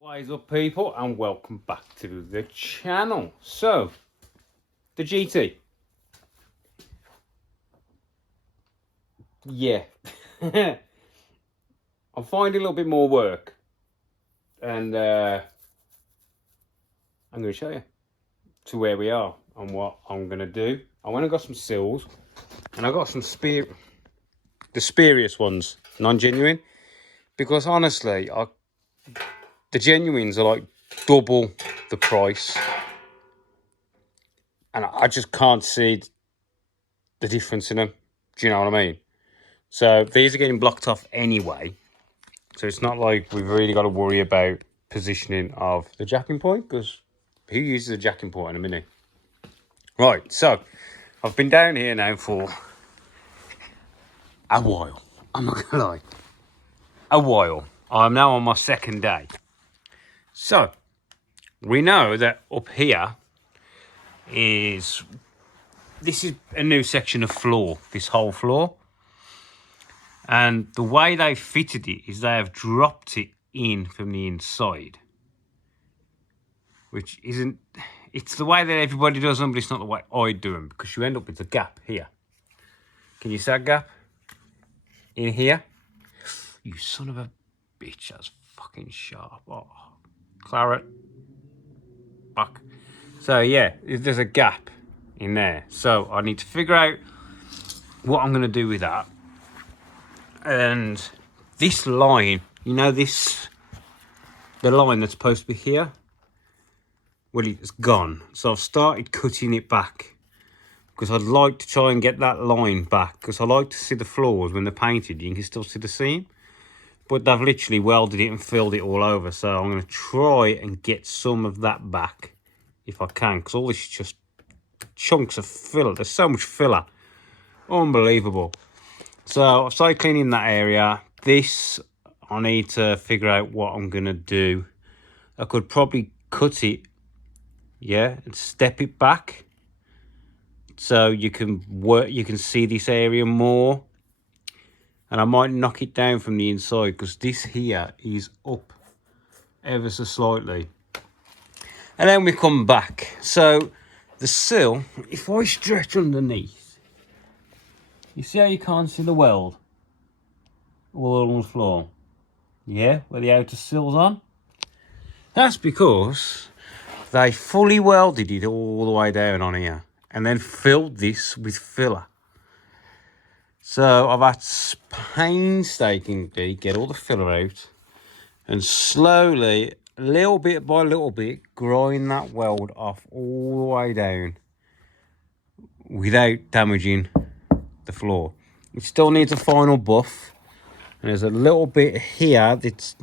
What is up, people, and welcome back to the channel. So, the GT. Yeah. I'm finding a little bit more work. And I'm going to show you to where we are and what I'm going to do. I went and got some sills. And I got some the spurious ones, non-genuine. Because honestly, the genuines are like double the price. And I just can't see the difference in them. Do you know what I mean? So these are getting blocked off anyway. So it's not like we've really got to worry about positioning of the jacking point, because who uses a jacking point in a minute? Right, so I've been down here now for a while. I'm not going to lie. A while. I'm now on my second day. So we know that up here this is a new section of floor, this whole floor. And the way they fitted it is they have dropped it in from the inside. Which isn't, it's the way that everybody does them, but it's not the way I do them, because you end up with a gap here. Can you see that gap? In here? You son of a bitch, that's fucking sharp. Oh, claret. Fuck. So yeah, there's a gap in there. So I need to figure out what I'm going to do with that. And this line, you know this, the line that's supposed to be here? Well, it's gone. So I've started cutting it back, because I'd like to try and get that line back, because I like to see the floors when they're painted. You can still see the seam, but they've literally welded it and filled it all over. So I'm going to try and get some of that back if I can, because all this is just chunks of filler. There's so much filler, unbelievable. So I've started cleaning that area. This, I need to figure out what I'm going to do. I could probably cut it, yeah, and step it back, so you can work, you can see this area more. And I might knock it down from the inside, because this here is up ever so slightly. And then we come back. So the sill, if I stretch underneath, you see how you can't see the weld all on the floor? Yeah, where the outer sill's on? That's because they fully welded it all the way down on here, and then filled this with filler. So I've had to painstakingly get all the filler out and slowly, little bit by little bit, grind that weld off all the way down without damaging the floor. It still needs a final buff, and there's a little bit here that's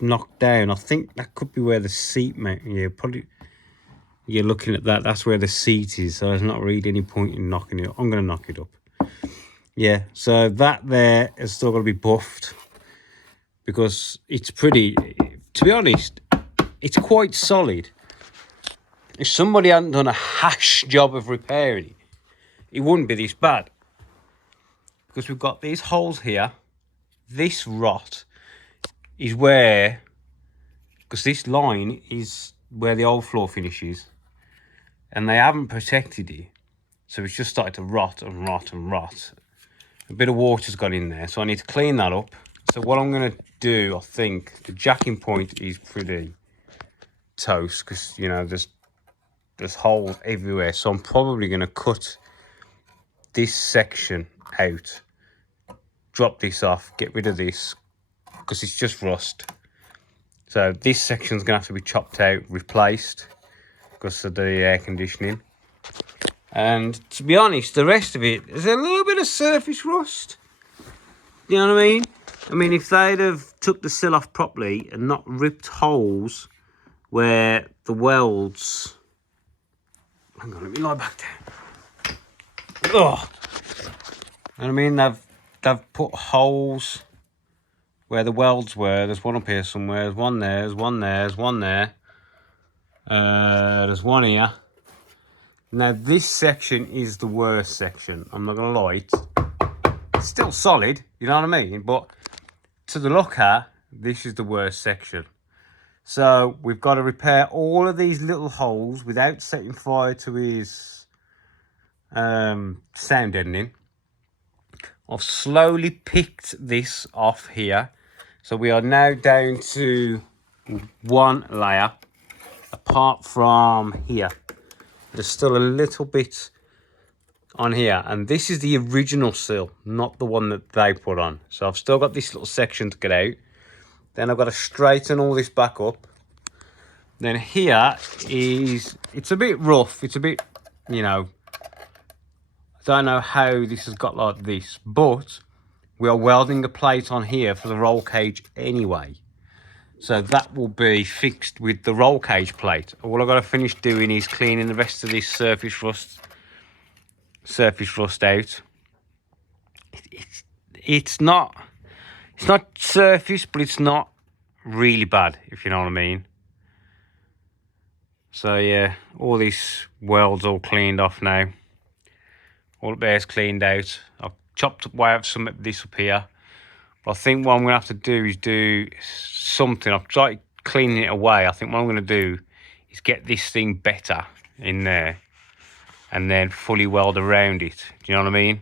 knocked down. I think that could be where the seat mount, yeah, probably, you're looking at that, that's where the seat is, so there's not really any point in knocking it up. I'm going to knock it up. Yeah, so that there is still going to be buffed, because it's pretty, to be honest, it's quite solid. If somebody hadn't done a hash job of repairing it, it wouldn't be this bad. Because we've got these holes here. This rot is where, because this line is where the old floor finishes, and they haven't protected it. So it's just started to rot and rot and rot. A bit of water's got in there, so I need to clean that up. So what I'm going to do, I think, the jacking point is pretty toast, because, you know, there's holes everywhere. So I'm probably going to cut this section out, drop this off, get rid of this, because it's just rust. So this section's going to have to be chopped out, replaced, because of the air conditioning. And to be honest, the rest of it is a little bit of surface rust. You know what I mean? I mean, if they'd have took the sill off properly and not ripped holes where the welds... Hang on, let me lie back down. Oh. And I mean, they've put holes where the welds were. There's one up here somewhere. There's one there. There's one there. There's one there. There's one here. Now, this section is the worst section. I'm not going to lie. It's still solid, you know what I mean? But to the look at, this is the worst section. So we've got to repair all of these little holes without setting fire to his sound deadening. I've slowly picked this off here. So we are now down to one layer apart from here. There's still a little bit on here, and this is the original sill, not the one that they put on. So I've still got this little section to get out. Then I've got to straighten all this back up. Then here is, it's a bit rough, it's a bit, you know, I don't know how this has got like this, but we are welding a plate on here for the roll cage anyway. So that will be fixed with the roll cage plate. All I've got to finish doing is cleaning the rest of this surface rust out. It's not surface, but it's not really bad, if you know what I mean. So yeah, all these welds all cleaned off now. All the bear's cleaned out. I've chopped away out some of this up here. But I think what I'm going to have to do is do something. I've tried cleaning it away. I think what I'm going to do is get this thing better in there and then fully weld around it. Do you know what I mean?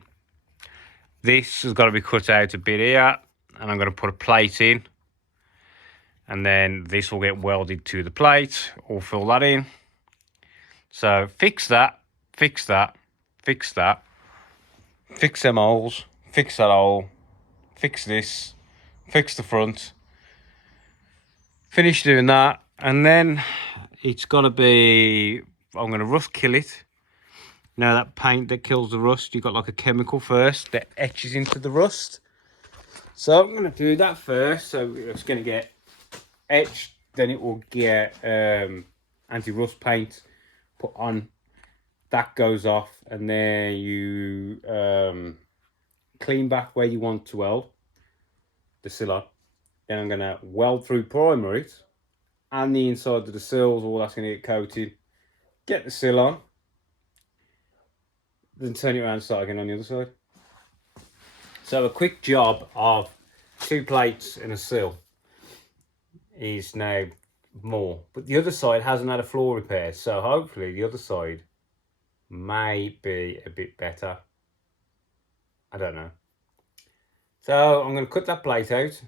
This has got to be cut out a bit here, and I'm going to put a plate in. And then this will get welded to the plate. Or fill that in. So fix that, fix that, fix that. Fix them holes, fix that hole. Fix this, fix the front, finish doing that, and then it's gonna be, I'm gonna rust kill it. Now that paint that kills the rust, you've got like a chemical first that etches into the rust. So I'm gonna do that first. So it's gonna get etched, then it will get anti-rust paint put on. That goes off, and then you clean back where you want to weld the sill on. Then I'm gonna weld through primer it and the inside of the sills, all that's gonna get coated. Get the sill on, then turn it around and start again on the other side. So a quick job of 2 plates and a sill is now more, but the other side hasn't had a floor repair, so hopefully the other side may be a bit better. I don't know. So I'm going to cut that plate out,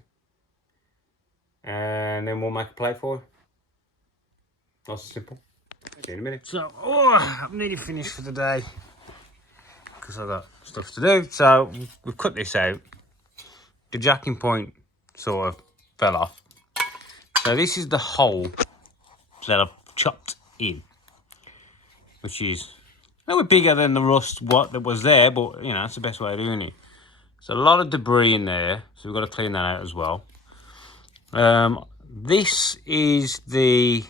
and then we'll make a plate for it. Nice and simple. See you in a minute. So, I'm nearly finished for the day because I've got stuff to do. So we've cut this out. The jacking point sort of fell off. So this is the hole that I've chopped in, which is a little bit bigger than the rust that was there, but you know, that's the best way of doing it. There's a lot of debris in there, so we've got to clean that out as well. This is the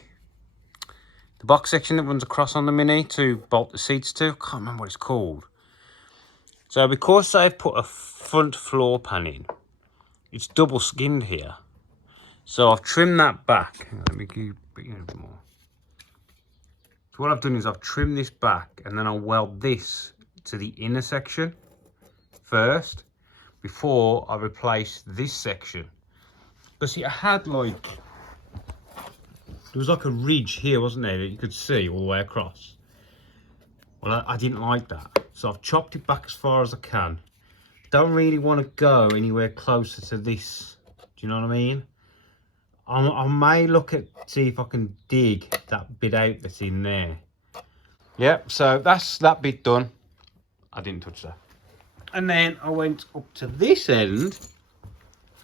box section that runs across on the Mini to bolt the seats to. I can't remember what it's called. So because I've put a front floor pan in, it's double skinned here. So I've trimmed that back. Let me give you a bit more. So what I've done is I've trimmed this back, and then I'll weld this to the inner section first before I replace this section. But see, I had like, there was like a ridge here, wasn't there, that you could see all the way across. Well, I didn't like that, so I've chopped it back as far as I can. Don't really want to go anywhere closer to this. Do you know what I mean? I may look at, see if I can dig that bit out that's in there. Yep, so that's that bit done. I didn't touch that. And then I went up to this end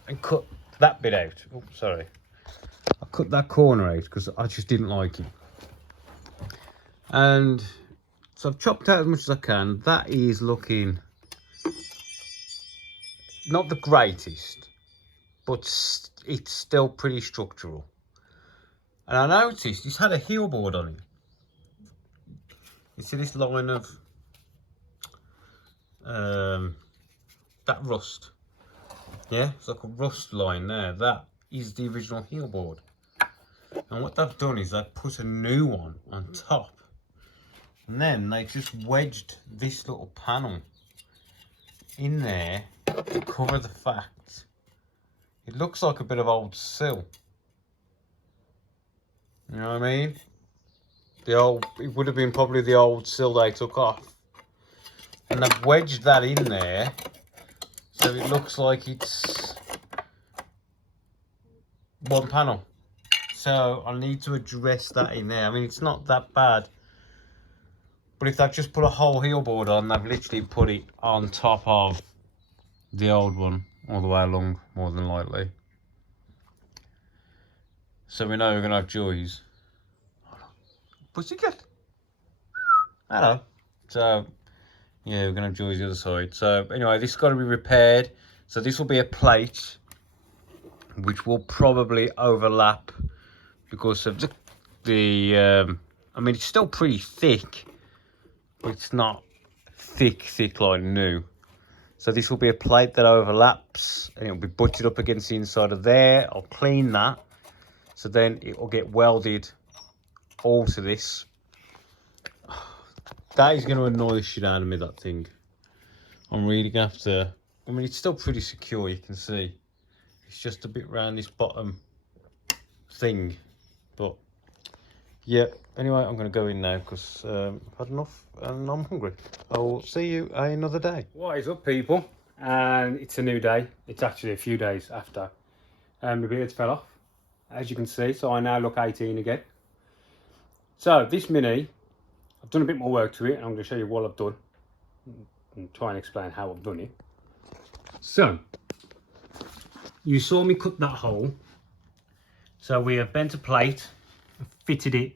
and cut that bit out. Oh, sorry. I cut that corner out because I just didn't like it. And so I've chopped out as much as I can. That is looking not the greatest, but it's still pretty structural. And I noticed it's had a heel board on it. You see this line of that rust? Yeah, it's like a rust line there. That is the original heel board. And what they've done is they've put a new one on top. And then they just wedged this little panel in there to cover the fact it looks like a bit of old sill. You know what I mean? It would have been probably the old sill they took off. And I've wedged that in there, so it looks like it's one panel. So I need to address that in there. I mean, it's not that bad. But if they've just put a whole heel board on, they've literally put it on top of the old one all the way along, more than likely. So we know we're gonna have joys. Pussycat. Hello. So yeah, we're gonna have joys the other side. So anyway, this has got to be repaired. So this will be a plate, which will probably overlap because of the I mean, it's still pretty thick, but it's not thick like new. So this will be a plate that overlaps, and it'll be butted up against the inside of there. I'll clean that, so then it will get welded all to this. That is going to annoy the shit out of me, that thing. I'm really going to have to... I mean, it's still pretty secure, you can see. It's just a bit round this bottom thing. But, yeah. Anyway, I'm going to go in now because I've had enough and I'm hungry. I'll see you another day. What is up, people? And it's a new day. It's actually a few days after the beards fell off, as you can see. So I now look 18 again. So this Mini, I've done a bit more work to it, and I'm going to show you what I've done and try and explain how I've done it. So you saw me cut that hole. So we have bent a plate and fitted it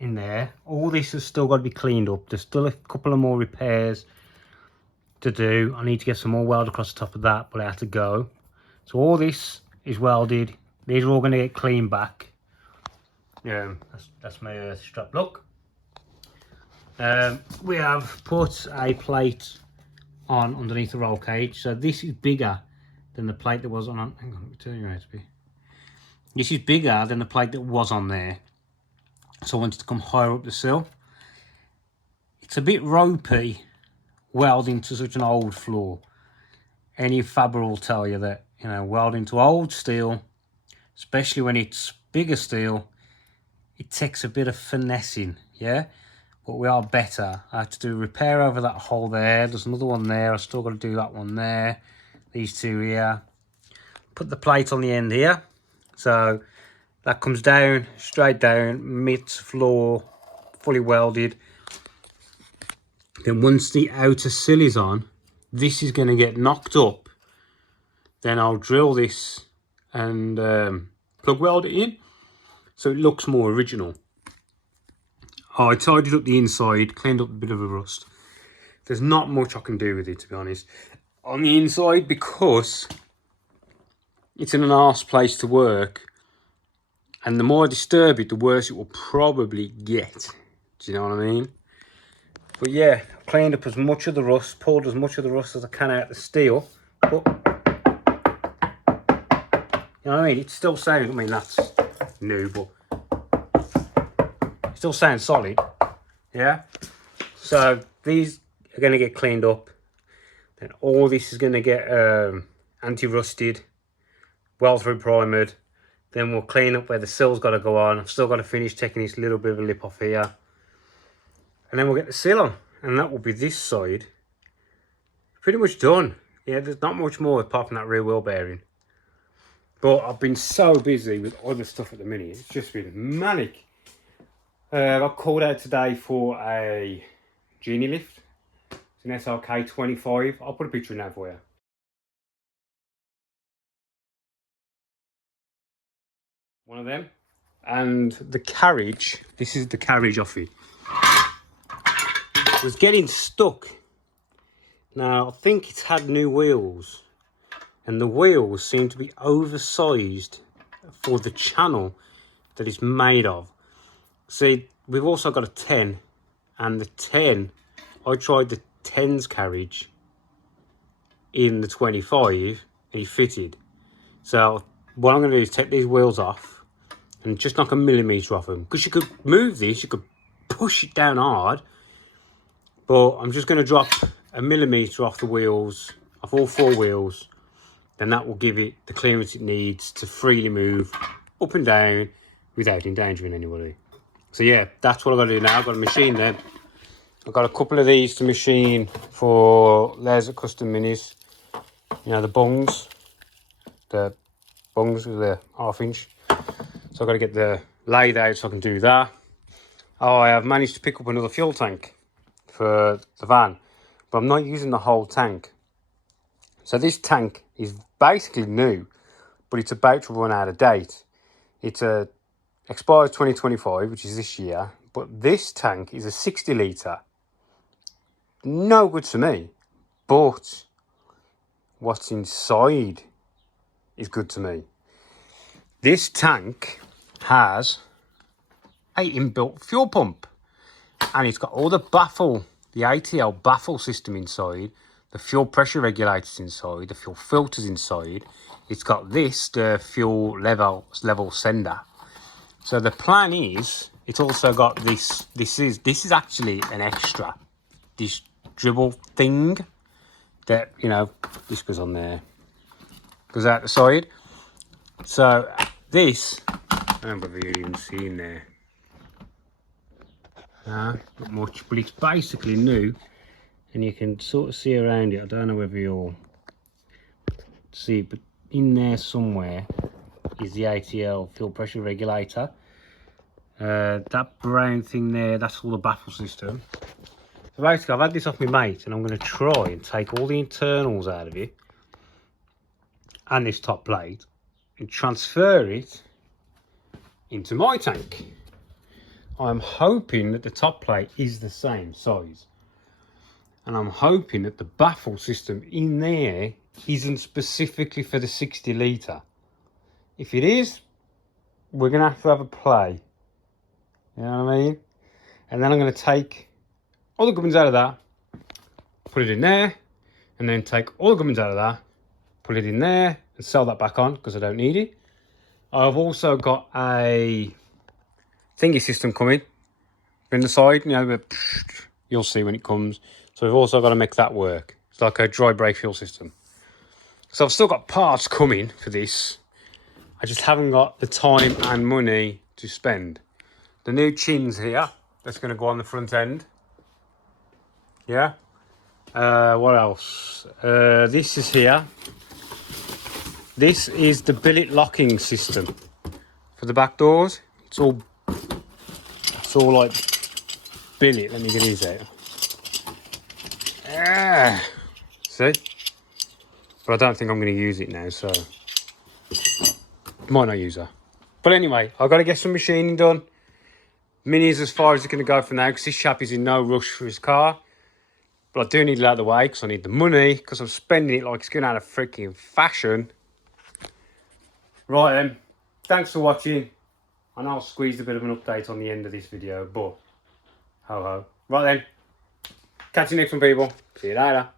in there. All this has still got to be cleaned up. There's still a couple of more repairs to do. I need to get some more weld across the top of that, but I have to go. So all this is welded. These are all going to get cleaned back. That's my strap look. We have put a plate on underneath the roll cage. So this is bigger than the plate that was on. Hang on, let me turn you around to be. This is bigger than the plate that was on there. So I wanted to come higher up the sill. It's a bit ropey welding to such an old floor. Any fabber will tell you that, you know, welding to old steel, especially when it's bigger steel, it takes a bit of finessing, yeah? But we are better. I have to do a repair over that hole there. There's another one there. I've still got to do that one there. These two here. Put the plate on the end here. So that comes down, straight down, mid floor, fully welded. Then once the outer sill is on, this is going to get knocked up. Then I'll drill this and plug weld it in so it looks more original. Oh, I tidied up the inside, cleaned up a bit of a rust. There's not much I can do with it, to be honest. On the inside, because it's in an arse place to work, and the more I disturb it, the worse it will probably get. Do you know what I mean? But yeah, I've cleaned up as much of the rust, pulled as much of the rust as I can out of the steel. But, you know what I mean? It still sounds, I mean, that's new, but it still sounds solid. Yeah? So these are going to get cleaned up. Then all this is going to get anti-rusted, well-through primered. Then we'll clean up where the sill's got to go on. I've still got to finish taking this little bit of a lip off here. And then we'll get the sill on. And that will be this side. Pretty much done. Yeah, there's not much more apart from that rear wheel bearing. But I've been so busy with other stuff at the minute. It's just been manic. I got called out today for a genie lift. It's an SRK 25. I'll put a picture in that for you. One of them. And the carriage, this is the carriage off it, was getting stuck. Now, I think it's had new wheels, and the wheels seem to be oversized for the channel that it's made of. See, we've also got a 10, and the 10, I tried the 10's carriage in the 25, and it fitted. So what I'm going to do is take these wheels off and just knock a millimetre off them, because you could move this, you could push it down hard, but I'm just going to drop a millimetre off the wheels, off all four wheels. Then that will give it the clearance it needs to freely move up and down without endangering anybody. So yeah, that's what I've got to do now. I've got to machine them. I've got a couple of these to machine for Laser Custom Minis. You know, the bungs with the 1/2 inch. So I've got to get the laid out so I can do that. Oh, I have managed to pick up another fuel tank for the van, but I'm not using the whole tank. So this tank is basically new, but it's about to run out of date. It's expires 2025, which is this year, but this tank is a 60 litre. No good to me, but what's inside is good to me. This tank has an inbuilt fuel pump, and it's got all the ATL baffle system inside, the fuel pressure regulators inside, the fuel filters inside. It's got the fuel level sender. So the plan is, it's also got this is actually an extra, this dribble thing that, you know, this goes on there, goes out the side. So this, I don't know if you're even seeing there. Not much, but it's basically new, and you can sort of see around it. I don't know whether you'll see it, but in there somewhere is the ATL fuel pressure regulator. That brown thing there, that's all the baffle system. So basically I've had this off my mate, and I'm going to try and take all the internals out of it and this top plate and transfer it into my tank. I'm hoping that the top plate is the same size, and I'm hoping that the baffle system in there isn't specifically for the 60 litre. If it is, we're going to have a play. You know what I mean? And then I'm going to take all the gubbins out of that, put it in there, and then take all the gubbins out of that, put it in there, and sell that back on because I don't need it. I've also got a thingy system coming in the side, you know, but you'll see when it comes. So we've also got to make that work. It's like a dry brake fuel system. So I've still got parts coming for this. I just haven't got the time and money to spend. The new chins here, that's going to go on the front end. Yeah. What else? This is here. This is the billet locking system for the back doors. It's all like billet. Let me get these out. See? But I don't think I'm going to use it now, so might not use that. But anyway, I've got to get some machining done. Mini is as far as it's going to go for now, because this chap is in no rush for his car. But I do need it out of the way, because I need the money, because I'm spending it like it's going out of freaking fashion. Right then, thanks for watching. I know I'll squeeze a bit of an update on the end of this video, but ho ho. Right then, catch you next one, people. See you later.